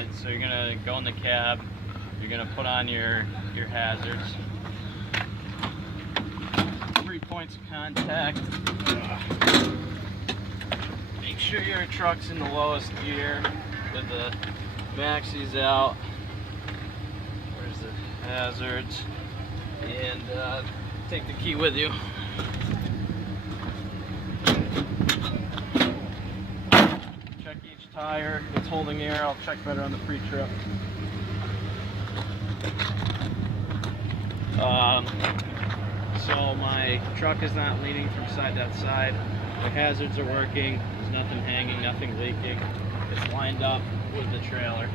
Alright, so you're gonna go in the cab, you're gonna put on your hazards. 3 points of contact. Make sure your truck's in the lowest gear with the maxis out. Where's the hazards? And take the key with you. Check each tire. It's holding air. I'll check better on the pre-trip. So my truck is not leaning from side to side. The hazards are working. There's nothing hanging, nothing leaking. It's lined up with the trailer.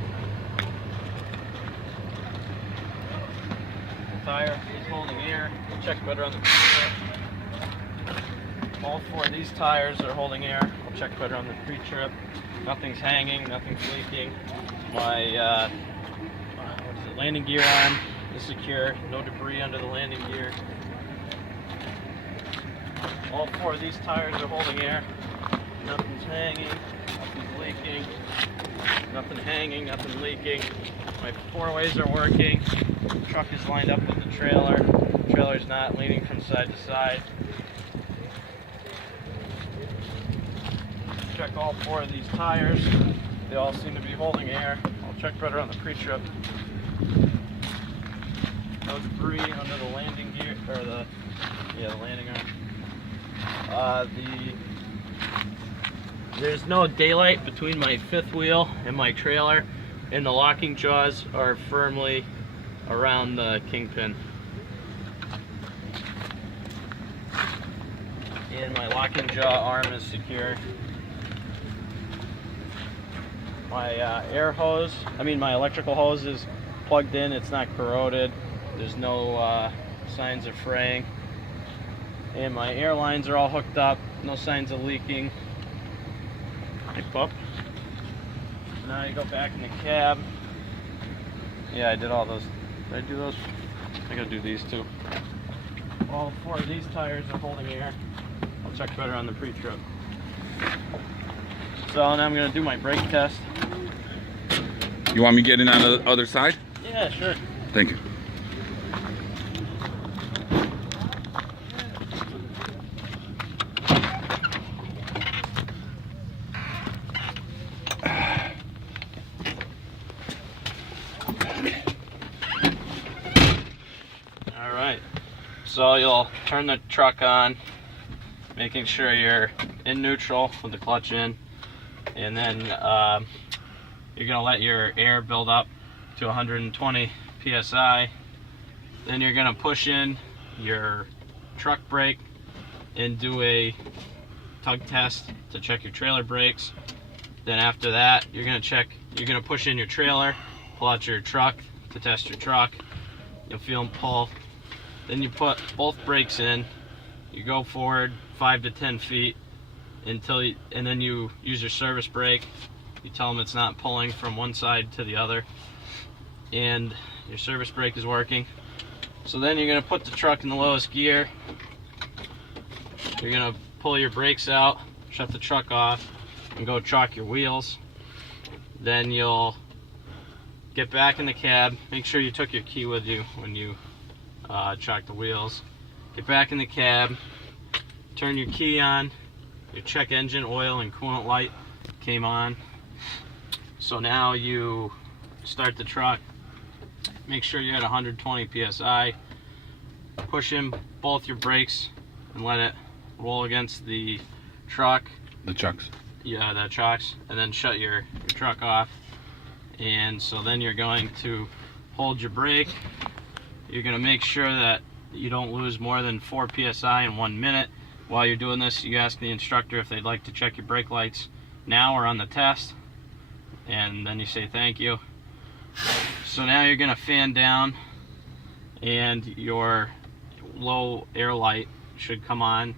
The tire is holding air. We'll check better on the pre-trip. All 4 of these tires are holding air. I'll check better on the pre-trip. Nothing's hanging, nothing's leaking. My landing gear arm is secure. No debris under the landing gear. All 4 of these tires are holding air. Nothing's hanging, nothing's leaking. Nothing hanging, nothing leaking. My 4-ways are working. The truck is lined up with the trailer. The trailer's not leaning from side to side. Check all 4 of these tires. They all seem to be holding air. I'll check better on the pre-trip. No debris under the landing gear, or the landing arm. There's no daylight between my 5th wheel and my trailer, and the locking jaws are firmly around the kingpin. And my locking jaw arm is secure. My my electrical hose is plugged in. It's not corroded. There's no signs of fraying. And my air lines are all hooked up. No signs of leaking. Hey, pup. Now you go back in the cab. Yeah, I did all those. Did I do those? I gotta do these too. All 4 of these tires are holding air. I'll check better on the pre-trip. So now I'm gonna do my brake test. You want me to get in on the other side? Yeah, sure. Thank you. Alright, so you'll turn the truck on, making sure you're in neutral with the clutch in, and then you're going to let your air build up to 120 psi. Then you're going to push in your truck brake and do a tug test to check your trailer brakes. Then after that, you're going to push in your trailer, pull out your truck to test your truck. You'll feel them pull. Then you put both brakes in. You go forward 5 to 10 feet and then you use your service brake. You tell them it's not pulling from one side to the other, and your service brake is working. So then you're going to put the truck in the lowest gear. You're going to pull your brakes out, shut the truck off, and go chalk your wheels. Then you'll get back in the cab. Make sure you took your key with you when you chalk the wheels. Get back in the cab, turn your key on. Your check engine oil and coolant light came on. So now you start the truck. Make sure you're at 120 psi. Push in both your brakes and let it roll against the truck. The chocks. Yeah, the chocks. And then shut your truck off. And so then you're going to hold your brake. You're going to make sure that you don't lose more than 4 psi in 1 minute. While you're doing this, you ask the instructor if they'd like to check your brake lights now or on the test. And then you say thank you. So now you're going to fan down, and your low air light should come on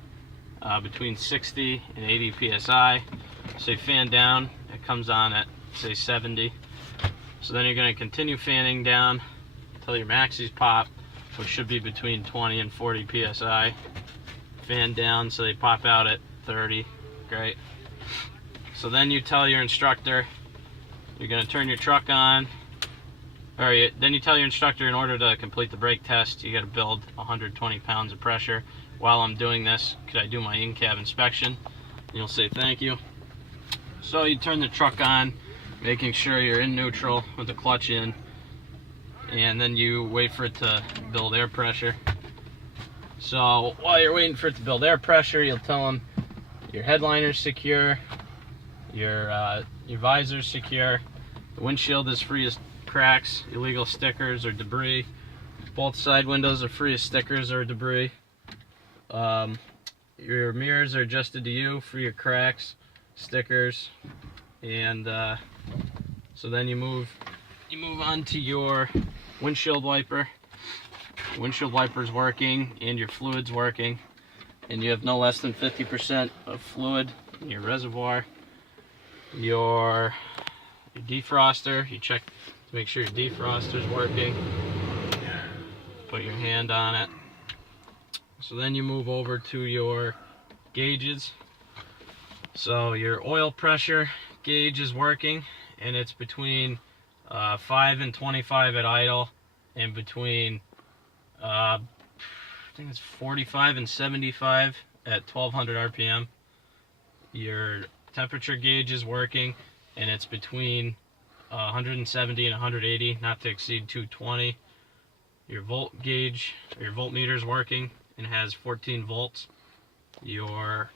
between 60 and 80 psi. So you fan down, it comes on at say 70. So then you're going to continue fanning down until your maxis pop, which should be between 20 and 40 psi. Fan down so they pop out at 30. Great. So then you tell your instructor You're going to turn your truck on. Then you tell your instructor in order to complete the brake test, you got to build 120 pounds of pressure. While I'm doing this, could I do my in-cab inspection? And you'll say thank you. So you turn the truck on, making sure you're in neutral with the clutch in, and then you wait for it to build air pressure. So while you're waiting for it to build air pressure, you'll tell them your headliner's secure, your visor's secure, the windshield is free of cracks, illegal stickers or debris, both side windows are free of stickers or debris, your mirrors are adjusted to you, free of cracks, stickers, and so then you move on to your windshield wiper. Your windshield wiper's working and your fluid's working, and you have no less than 50% of fluid in your reservoir. Your defroster, you check to make sure your defroster's working. Put your hand on it. So then you move over to your gauges. So your oil pressure gauge is working, and it's between 5 and 25 at idle, and between I think it's 45 and 75 at 1200 RPM. Your temperature gauge is working, and it's between 170 and 180, not to exceed 220. Your volt gauge, or your voltmeter is working and has 14 volts. Your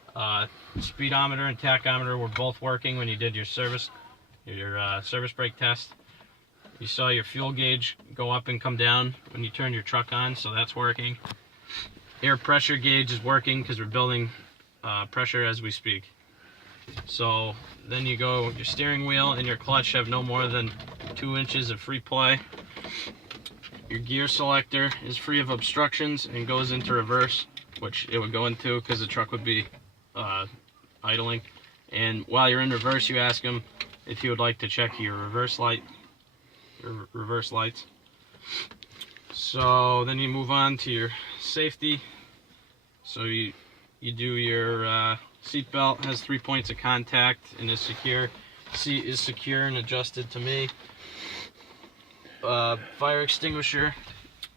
speedometer and tachometer were both working when you did your service brake test. You saw your fuel gauge go up and come down when you turned your truck on, so that's working. Air pressure gauge is working because we're building pressure as we speak. So then you go, your steering wheel and your clutch have no more than 2 inches of free play. Your gear selector is free of obstructions and goes into reverse, which it would go into because the truck would be idling. And while you're in reverse, you ask them if you would like to check your reverse lights. So then you move on to your safety. So you do your seat belt, has 3 points of contact and is secure. Seat is secure and adjusted to me. Fire extinguisher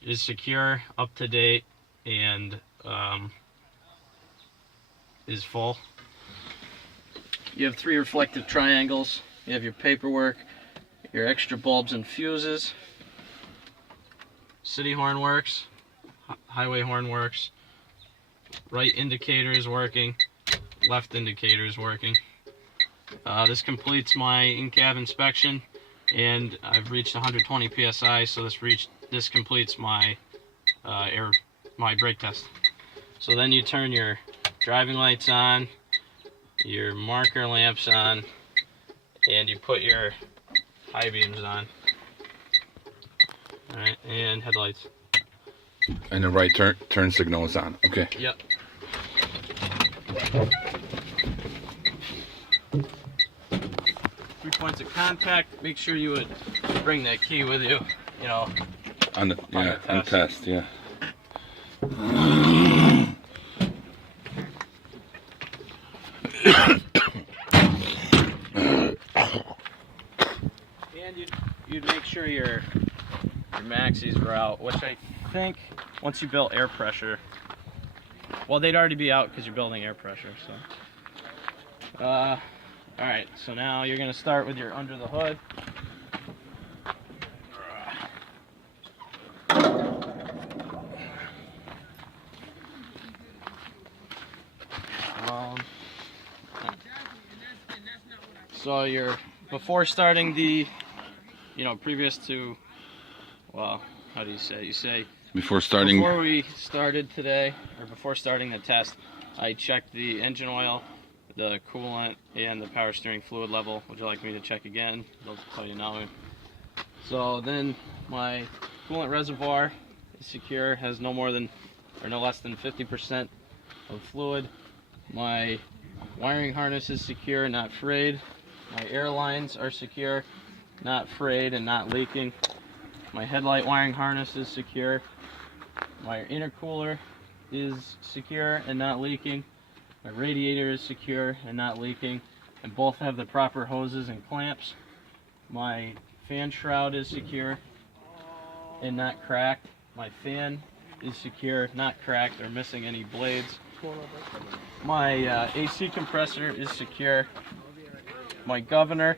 is secure, up to date, and is full. You have 3 reflective triangles. You have your paperwork, your extra bulbs and fuses. City horn works, highway horn works. Right indicator is working, left indicator is working. This completes my in-cab inspection, and I've reached 120 psi, so this completes my my brake test. So then you turn your driving lights on, your marker lamps on, and you put your high beams on. All right, and headlights. And the right turn signal is on. Okay. Yep. 3 points of contact. Make sure you would bring that key with you. You know. On the test. Yeah. And you'd make sure your maxis were out, which I think once you built air pressure, well, they'd already be out because you're building air pressure. So, all right. So now you're gonna start with your under the hood. So you're before starting the, previous to, well, how do you say? You say before starting. Before we started today, or before starting the test, I checked the engine oil, the coolant, and the power steering fluid level. Would you like me to check again? I'll tell you now. So then my coolant reservoir is secure, has no less than 50% of fluid. My wiring harness is secure, not frayed. My air lines are secure, not frayed and not leaking. My headlight wiring harness is secure. My intercooler is secure and not leaking. My radiator is secure and not leaking, and both have the proper hoses and clamps. My fan shroud is secure and not cracked. My fan is secure, not cracked or missing any blades. My AC compressor is secure. My governor,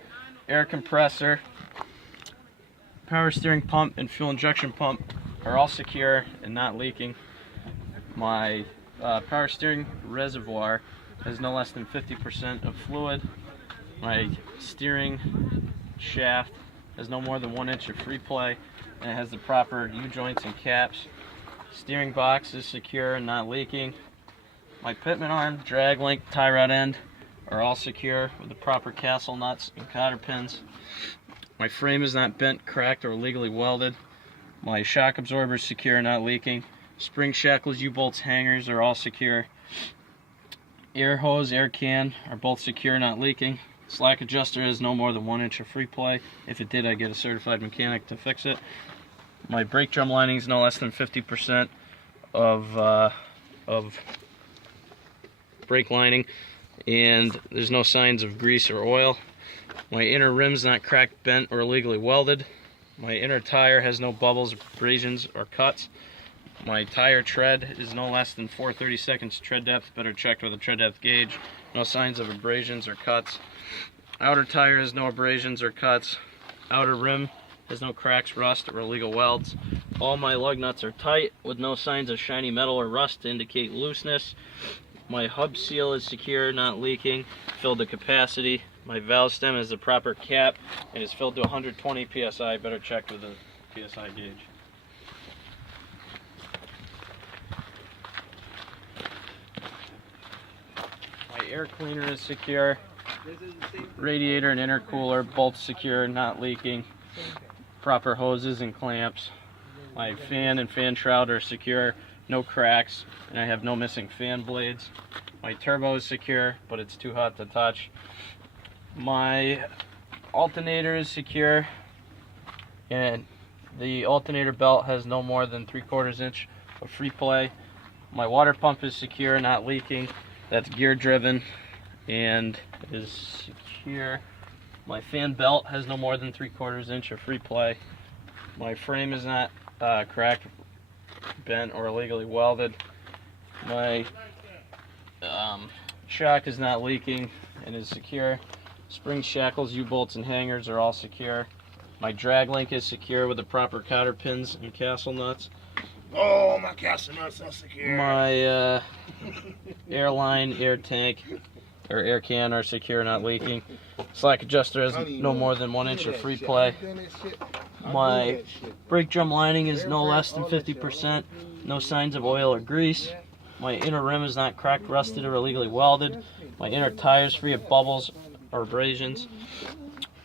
air compressor, power steering pump, and fuel injection pump are all secure and not leaking. My power steering reservoir has no less than 50% of fluid. My steering shaft has no more than 1 inch of free play, and it has the proper U-joints and caps. Steering box is secure and not leaking. My pitman arm, drag link, tie rod end are all secure with the proper castle nuts and cotter pins. My frame is not bent, cracked, or illegally welded. My shock absorber is secure and not leaking. Spring shackles, U-bolts, hangers are all secure. Air hose, air can are both secure, not leaking. Slack adjuster has no more than 1 inch of free play. If it did, I'd get a certified mechanic to fix it. My brake drum lining is no less than 50% of brake lining, and there's no signs of grease or oil. My inner rim's not cracked, bent, or illegally welded. My inner tire has no bubbles, abrasions, or cuts. My tire tread is no less than 4/32 tread depth, better checked with a tread depth gauge. No signs of abrasions or cuts. Outer tire has no abrasions or cuts. Outer rim has no cracks, rust, or illegal welds. All my lug nuts are tight with no signs of shiny metal or rust to indicate looseness. My hub seal is secure, not leaking, filled to capacity. My valve stem has the proper cap and is filled to 120 psi, better checked with a psi gauge. My air cleaner is secure. Radiator and intercooler both secure, not leaking. Proper hoses and clamps. My fan and fan shroud are secure, no cracks, and I have no missing fan blades. My turbo is secure, but it's too hot to touch. My alternator is secure, and the alternator belt has no more than 3/4 inch of free play. My water pump is secure, not leaking. That's gear driven and is secure. My fan belt has no more than 3/4 inch of free play. My frame is not cracked, bent, or illegally welded. My shock is not leaking and is secure. Spring shackles, U-bolts, and hangers are all secure. My drag link is secure with the proper cotter pins and castle nuts. Oh, my castle nuts are secure. My airline, air tank, or air can are secure, not leaking. Slack adjuster has no more than 1 inch of free play. My brake drum lining is no less than 50%. No signs of oil or grease. My inner rim is not cracked, rusted, or illegally welded. My inner tire is free of bubbles or abrasions.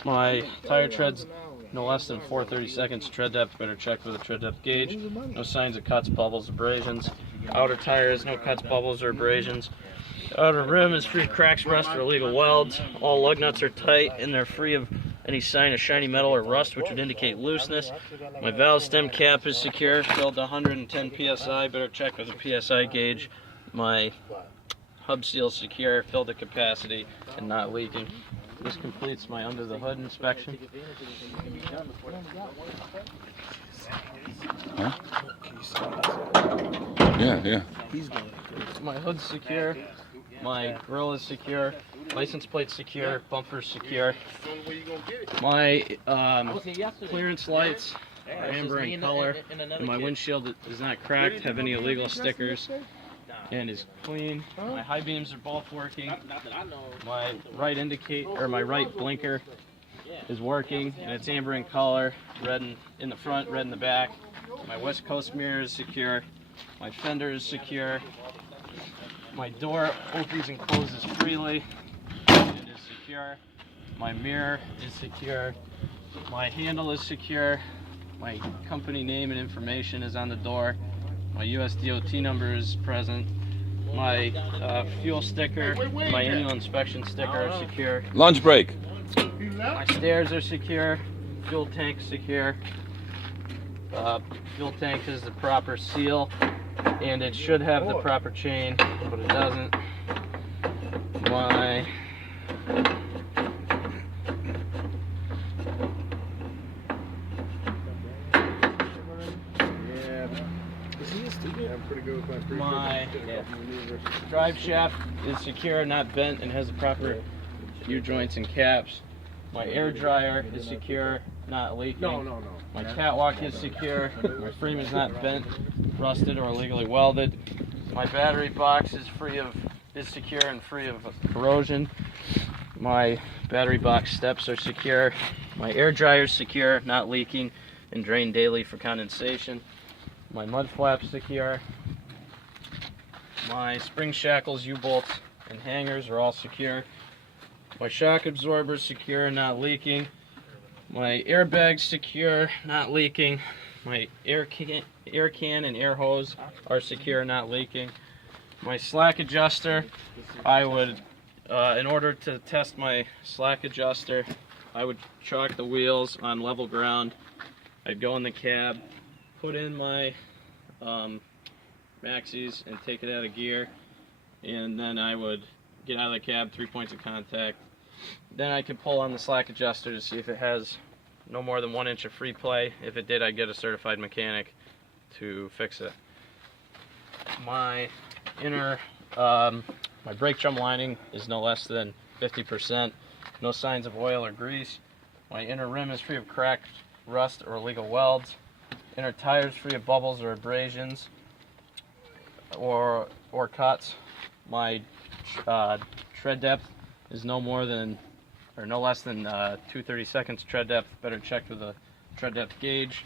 My tire tread's no less than 4/32 tread depth, better check with a tread depth gauge. No signs of cuts, bubbles, abrasions. Outer tire has no cuts, bubbles, or abrasions. Outer rim is free of cracks, rust, or illegal welds. All lug nuts are tight and they're free of any sign of shiny metal or rust, which would indicate looseness. My valve stem cap is secure, filled to 110 psi, better check with a psi gauge. My hub seal is secure, filled to capacity, and not leaking. This completes my under the hood inspection. Huh? Yeah. My hood's secure, my grill is secure, license plate's secure, bumper's secure. My clearance lights are amber in color, and my windshield is not cracked, have any illegal stickers, and is clean. My high beams are both working. My right my right blinker is working, and it's amber in color, red in the front, red in the back. My West Coast mirror is secure. My fender is secure. My door opens and closes freely. It is secure. My mirror is secure. My handle is secure. My company name and information is on the door. My US DOT number is present. My fuel sticker, my annual inspection sticker are secure. Lunch break. My stairs are secure. Fuel tank secure. Fuel tank has the proper seal, and it should have the proper chain, but it doesn't. My My drive shaft is secure, not bent, and has the proper U-joints and caps. My air dryer is secure, not leaking. No. My catwalk is secure. My frame is not bent, rusted, or illegally welded. My battery box is secure and free of corrosion. My battery box steps are secure. My air dryer is secure, not leaking, and drained daily for condensation. My mud flap's secure. My spring shackles, U-bolts, and hangers are all secure. My shock absorber is secure, not leaking. My airbag's secure, not leaking. My air can and air hose are secure, not leaking. My slack adjuster, in order to test my slack adjuster, I would chalk the wheels on level ground. I'd go in the cab, put in my maxis and take it out of gear, and then I would get out of the cab, 3 points of contact. Then I could pull on the slack adjuster to see if it has no more than 1 inch of free play. If it did, I'd get a certified mechanic to fix it. My my brake drum lining is no less than 50%. No signs of oil or grease. My inner rim is free of cracked, rust, or illegal welds. Inner tires free of bubbles or abrasions or cuts. My tread depth is no less than 2/32 tread depth. Better checked with a tread depth gauge.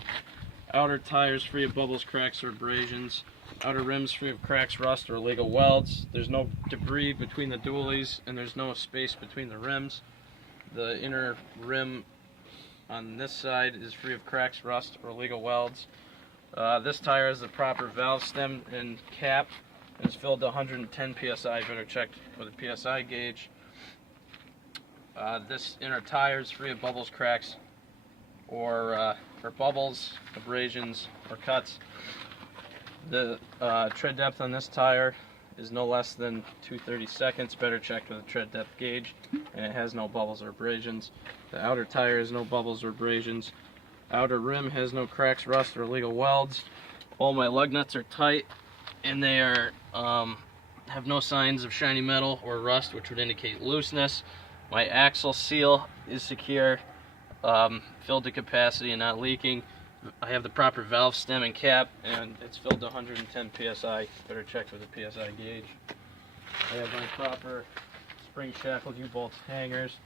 Outer tires free of bubbles, cracks, or abrasions. Outer rims free of cracks, rust, or illegal welds. There's no debris between the dualies, and there's no space between the rims. The inner rim on this side is free of cracks, rust, or illegal welds. This tire has the proper valve stem and cap. It's filled to 110 psi. Better check with a psi gauge. This inner tire is free of bubbles, cracks, or bubbles, abrasions, or cuts. The tread depth on this tire is no less than 2/32. Better checked with a tread depth gauge, and it has no bubbles or abrasions. The outer tire has no bubbles or abrasions. Outer rim has no cracks, rust, or illegal welds. All my lug nuts are tight, and they are have no signs of shiny metal or rust, which would indicate looseness. My axle seal is secure, filled to capacity and not leaking. I have the proper valve stem and cap, and it's filled to 110 psi. Better check with a psi gauge. I have my proper spring shackles, U-bolts, hangers.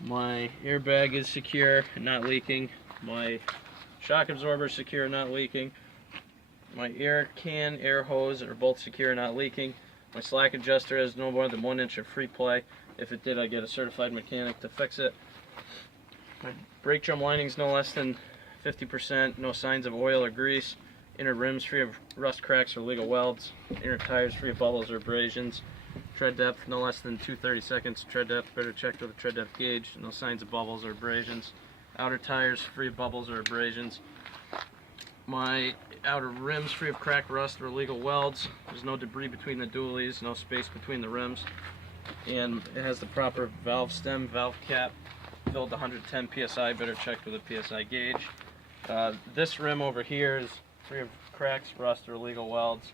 My airbag is secure and not leaking. My shock absorber is secure and not leaking. My air can, air hose are both secure and not leaking. My slack adjuster has no more than 1 inch of free play. If it did, I'd get a certified mechanic to fix it. My brake drum lining is no less than 50%, no signs of oil or grease. Inner rims free of rust, cracks, or illegal welds. Inner tires free of bubbles or abrasions. Tread depth no less than 2/32 tread depth. Better checked with a tread depth gauge. No signs of bubbles or abrasions. Outer tires free of bubbles or abrasions. My outer rims free of crack, rust, or illegal welds. There's no debris between the dualies, no space between the rims. And it has the proper valve stem, valve cap, filled to 110 psi. Better checked with a psi gauge. This rim over here is free of cracks, rust, or illegal welds,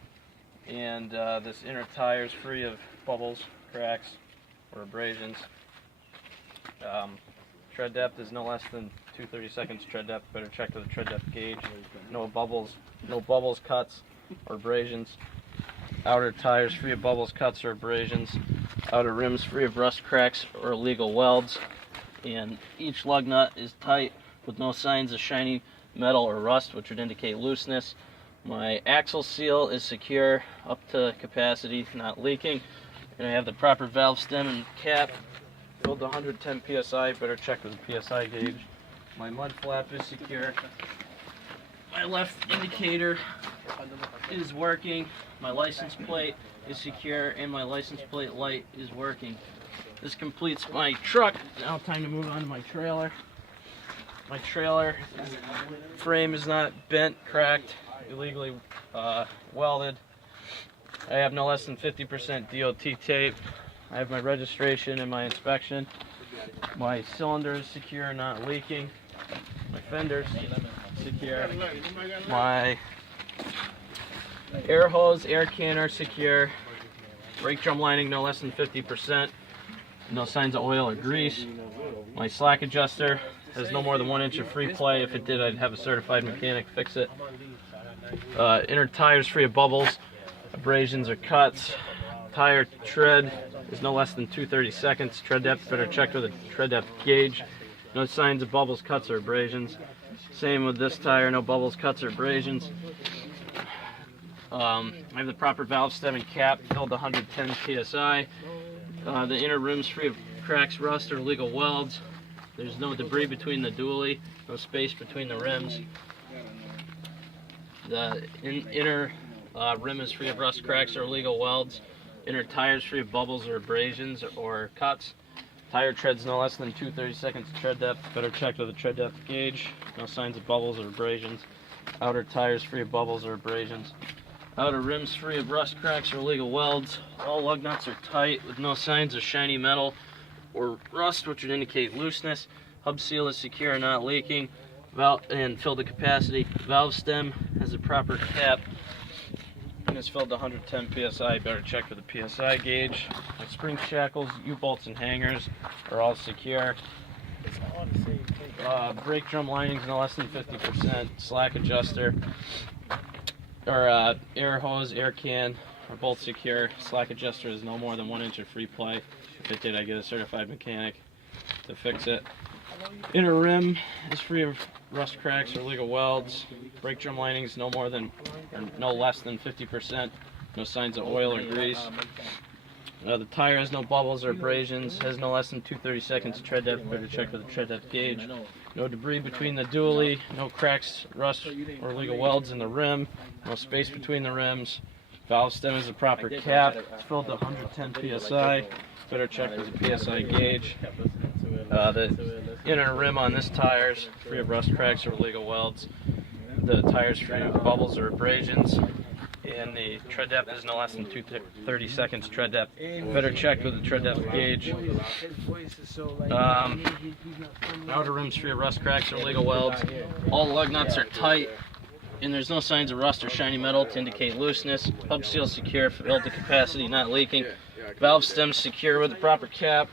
and this inner tire is free of bubbles, cracks, or abrasions. Tread depth is no less than 2/32 tread depth. Better check with a tread depth gauge. No bubbles, cuts, or abrasions. Outer tires free of bubbles, cuts, or abrasions. Outer rims free of rust, cracks, or illegal welds. And each lug nut is tight with no signs of shiny metal or rust, which would indicate looseness. My axle seal is secure up to capacity, not leaking. And I have the proper valve stem and cap, filled to 110 psi. Better check with a psi gauge. My mud flap is secure. My left indicator is working. My license plate is secure, and my license plate light is working. This completes my truck. Now time to move on to my trailer. My trailer frame is not bent, cracked, illegally welded. I have no less than 50% DOT tape. I have my registration and my inspection. My cylinder is secure, not leaking. My fender's secure. My Air hose, air can are secure. Brake drum lining no less than 50%. No signs of oil or grease. My slack adjuster has no more than 1 inch of free play. If it did, I'd have a certified mechanic fix it. Inner tires free of bubbles, abrasions, or cuts. Tire tread is no less than 2/32. Tread depth better checked with a tread depth gauge. No signs of bubbles, cuts, or abrasions. Same with this tire, no bubbles, cuts, or abrasions. I have the proper valve stem and cap filled to 110 psi. The inner rim's free of cracks, rust, or illegal welds. There's no debris between the dually, no space between the rims. The inner rim is free of rust, cracks, or illegal welds. Inner tires free of bubbles or abrasions or cuts. Tire treads no less than 2/32 tread depth, better checked with a tread depth gauge. No signs of bubbles or abrasions. Outer tires free of bubbles or abrasions. Outer rims free of rust, cracks, or illegal welds. All lug nuts are tight with no signs of shiny metal or rust, which would indicate looseness. Hub seal is secure and not leaking. Valve and filled to capacity. Valve stem has a proper cap and is filled to 110 psi. Better check for the psi gauge. My spring shackles, U-bolts, and hangers are all secure. Brake drum linings no less than 50%. Slack adjuster or air hose, air can are both secure. Slack adjuster is no more than 1 inch of free play. If it did, I get a certified mechanic to fix it. Inner rim is free of rust, cracks, or illegal welds. Brake drum linings no more than or no less than 50%. No signs of oil or grease. The tire has no bubbles or abrasions. Has no less than 2/32 tread depth. Better check with the tread depth gauge. No debris between the dually. No cracks, rust, or illegal welds in the rim. No space between the rims. Valve stem is a proper cap. It's filled to 110 psi. Better check with the psi gauge. The inner rim on this tire is free of rust, cracks, or illegal welds. The tire's free of bubbles or abrasions. And the tread depth is no less than 2/32 tread depth. Better check with the tread depth gauge. Outer rim's free of rust, cracks, or illegal welds. All lug nuts are tight, and there's no signs of rust or shiny metal to indicate looseness. Hub seal secure, filled to capacity, not leaking. Valve stem secure with the proper cap,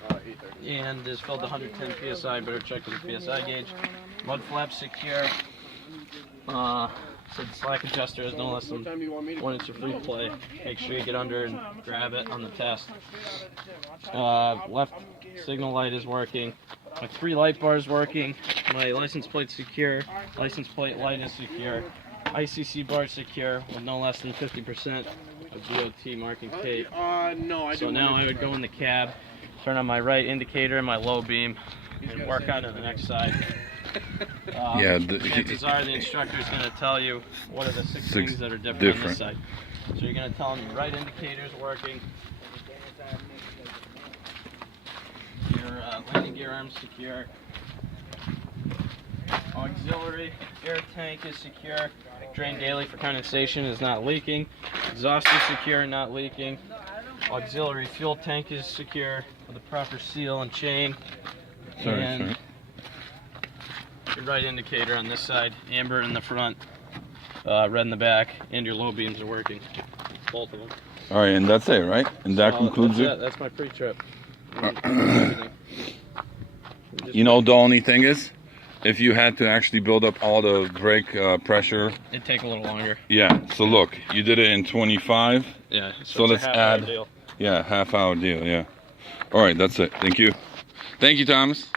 and is filled to 110 psi. Better check with the psi gauge. Mud flaps secure. So the slack adjuster is no less than 1 inch of free play. Make sure you get under and grab it on the test. Left signal light is working. My 3 light bars working. My license plate's secure. License plate light is secure. ICC bar secure with no less than 50% of DOT marking tape. So now I would go in the cab, turn on my right indicator and my low beam, and work on to the next side. Chances are the instructor is going to tell you what are the 6 things that are different on this side. So you're going to tell them your right indicator is working, your landing gear arm is secure, auxiliary air tank is secure, drain daily for condensation is not leaking, exhaust is secure, not leaking, auxiliary fuel tank is secure with a proper seal and chain, and your right indicator on this side, amber in the front, red in the back, and your low beams are working, both of them. All right, and that's it, right? And that concludes it? That's my pre-trip. You know, the only thing is, if you had to actually build up all the brake pressure, it'd take a little longer. Yeah, so look, you did it in 25. Yeah, so let's add, half-hour deal, yeah. All right, that's it. Thank you. Thank you, Thomas.